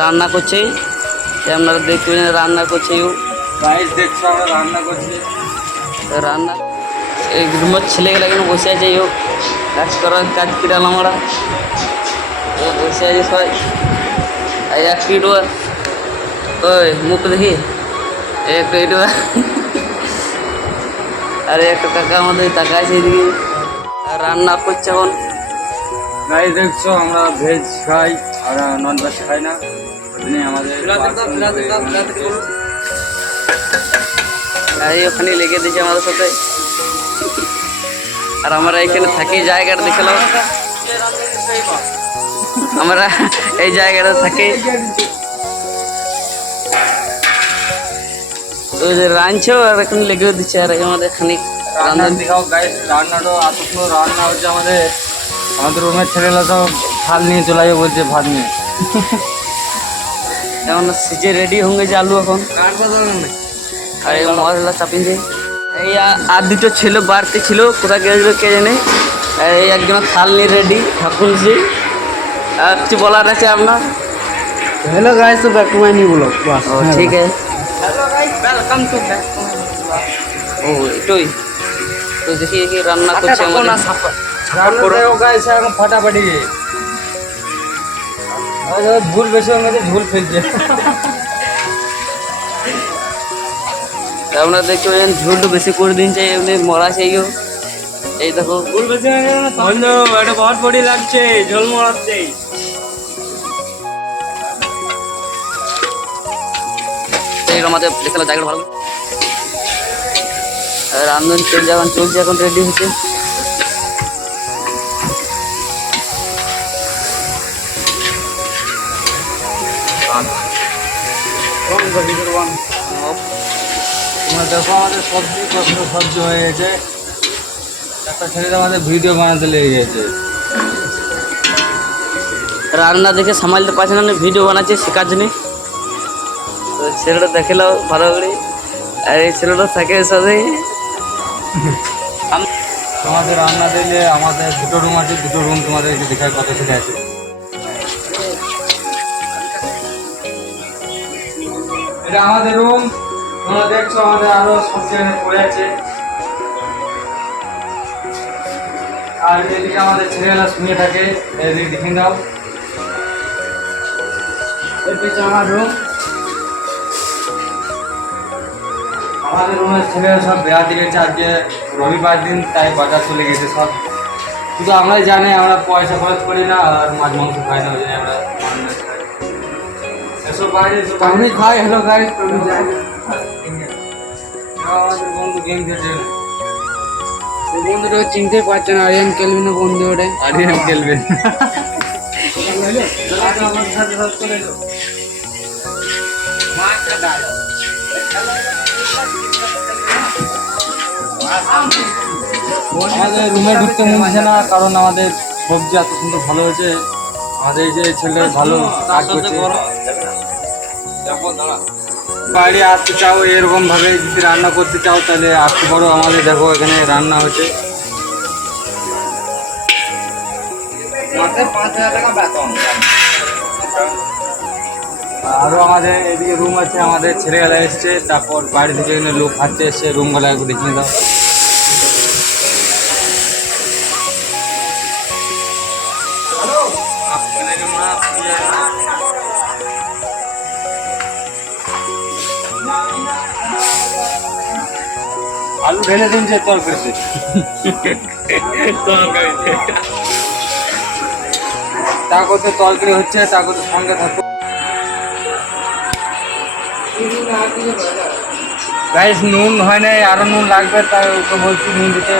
রান্না করছে, আপনারা দেখবেন রান্না করছে। গাইস দেখছো আমরা রান্না করছি। রান্না এই রুমের ছেলেগুলা কেন বসে আছে, কাজ করার কাজ কিরাল আমরা বসে আছে সবাই। এক কিটো ওই মুখ দেখি এক কিটো আরে একটা কাকা আমাদের টাকা আছে এদিকে রান্না করছে এখন। গাইস দেখছো আমরা ভেজ খাই আর নন ভেজ খাই না, আমাদের ওখানে লেগে দিয়েছে আমাদের সাথে। আর আমরা এখানে থাকি, জায়গাটা দেখলাম আমরা এই জায়গাটা থাকি। ওই যে রাঁধছো আর এখানে লেগে দিচ্ছে আর আমাদের খানিক রান্না দেখাও। গাইস রান্নাটা এতক্ষণ রান্না হচ্ছে আমাদের রুমের ছেলেরা সব ভাত নিয়ে চলে যাবে বলছে, ভাত নিয়ে এখন সিজে রেডি হয়ে গেছে আলু এখন। আর এই মশলা চাপিয়েছে। এই আর দুটো ছিল বাড়তি ছিল, কোথায় গেছিল কে জানে। এই একজন থাল নিয়ে রেডি ঠাকুরজি। আর কিছু বলার আছে আপনার? हेलो गाइस, तो back to my new blog. ও ঠিক আছে, hello guys welcome to back to my blog. ও এটাই তো দেখি কি রান্না করছে আমাদের। রান্না গাইস এখন ফাটাফাটি। আর ঝোল বেশি হয়ে গেছে, ঝোল ফেলছে। আপনারা দেখবেন ঝোলটা বেশি করে দিনছে, এমনি মরা সেইও। এই দেখো ঝোল বেশি হয়ে গেছে বন্ধু, এটা বহুত বড়ি লাগছে, ঝোল মরাচ্ছে। এই আমাদের দেখলাম জায়গাটা ভালো। রান্ধন তেল যখন চলছে এখন রেডি হচ্ছে। তোমরা দেখো আমাদের সবজি কত সবজি হয়ে গেছে। একটা ছেলেটা আমাদের ভিডিও বানাতে লেগে গেছে। রান্না দেখে সামালতে পারছে না, ভিডিও বানাচ্ছে শেখার জন্য। তো ছেলেটা দেখেলাও ভালো করে, আর এই ছেলেটা থাকে সাথে। তোমাদের রান্না দিলে আমাদের দুটো রুম আছে, দুটো রুম তোমাদেরকে দেখায় কত থেকে আছে। এটা আমাদের রুম, তোমরা দেখছো আমাদের আরো সবজি পড়ে আছে। আর এদিকে আমাদের ছেলেরা শুয়ে থাকে, এদিকে দেখে দাও। এর পিছনে আমার রুম। আমাদের রুমের ছেলেরা সব বেড়াতে গেছে, আজকে রবিবার দিন, তাই বাজার চলে গেছে সব। শুধু আমরাই জানি, আমরা পয়সা খরচ করি না আর মাছ মাংস খাই না, ওই জন্য আমরা এসব বাইরে আমি খাই। হ্যালো গাইস, তুমি যাই আমাদের বন্ধু গেম খেলছে। বন্ধুটা চিনতে পারছে না, আরিয়ান কেলভিন বন্ধু। ওটা আরিয়ান খেলবেন আমার সাথে সব চলে এলো। আমাদের রুমে ঢুকতে মন চাইছে না, কারণ আমাদের সবজি এত সুন্দর ভালো হয়েছে। আমাদের এই যে ছেলে ভালো কাজ করছে। বাইরে আসতে চাও এরকম ভাবে যদি রান্না করতে চাও তাহলে আসতে পারো। আমাদের দেখো এখানে রান্না হচ্ছে। আরো আমাদের এদিকে রুম আছে, আমাদের ছেলেবেলা এসছে, তারপর বাইরে থেকে এখানে লোক খাচ্ছে এসছে, রুমগুলো একটু দেখিয়ে দাও। আলু ঢেলে দিন যে তরকারিতে তা করতে তরকারি হচ্ছে, তা করতে সঙ্গে থাকো। গাইস নুন হয় নাই, আরো নুন লাগবে, তাই ওকে বলছি নুন দিতে।